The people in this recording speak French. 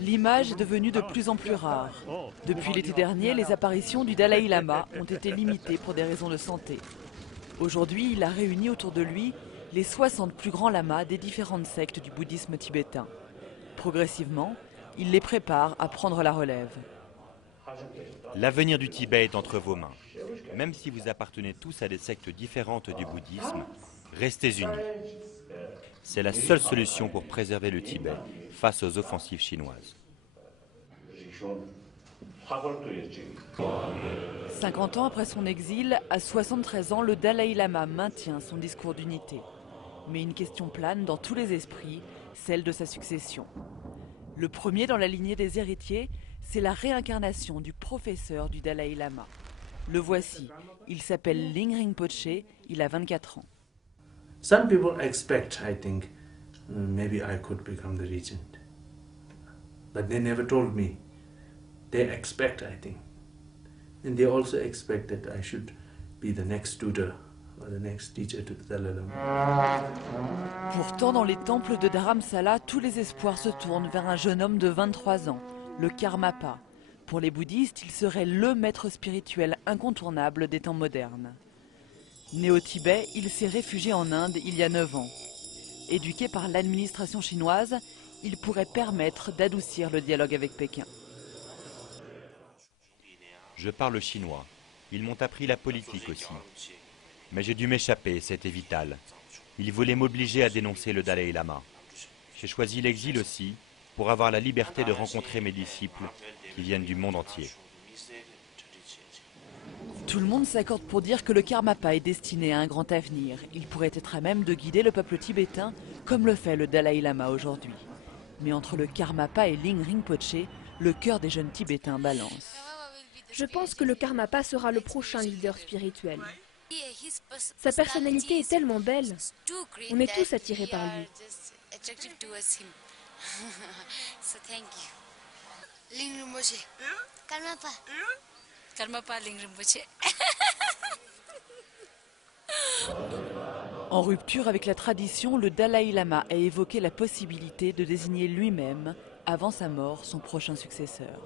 L'image est devenue de plus en plus rare. Depuis l'été dernier, les apparitions du Dalai Lama ont été limitées pour des raisons de santé. Aujourd'hui, il a réuni autour de lui les 60 plus grands lamas des différentes sectes du bouddhisme tibétain. Progressivement, il les prépare à prendre la relève. L'avenir du Tibet est entre vos mains. Même si vous appartenez tous à des sectes différentes du bouddhisme, restez unis. C'est la seule solution pour préserver le Tibet face aux offensives chinoises. 50 ans après son exil, à 73 ans, le Dalai Lama maintient son discours d'unité. Mais une question plane dans tous les esprits, celle de sa succession. Le premier dans la lignée des héritiers, c'est la réincarnation du professeur du Dalai Lama. Le voici, il s'appelle Ling Rinpoché, il a 24 ans. Some people expect, I think, maybe I could become the regent. But they never told me. They expect, I think. And they also expect that I should be the next tutor or the next teacher to the Dalai Lama. Pourtant, dans les temples de Dharamsala, tous les espoirs se tournent vers un jeune homme de 23 ans, le Karmapa. Pour les bouddhistes, il serait le maître spirituel incontournable des temps modernes. Né au Tibet, il s'est réfugié en Inde il y a 9 ans. Éduqué par l'administration chinoise, il pourrait permettre d'adoucir le dialogue avec Pékin. Je parle chinois. Ils m'ont appris la politique aussi. Mais j'ai dû m'échapper, c'était vital. Ils voulaient m'obliger à dénoncer le Dalai Lama. J'ai choisi l'exil aussi, pour avoir la liberté de rencontrer mes disciples qui viennent du monde entier. Tout le monde s'accorde pour dire que le Karmapa est destiné à un grand avenir. Il pourrait être à même de guider le peuple tibétain, comme le fait le Dalai Lama aujourd'hui. Mais entre le Karmapa et Ling Rinpoché, le cœur des jeunes Tibétains balance. Je pense que le Karmapa sera le prochain leader spirituel. Sa personnalité est tellement belle. On est tous attirés par lui. En rupture avec la tradition, le Dalai Lama a évoqué la possibilité de désigner lui-même, avant sa mort, son prochain successeur.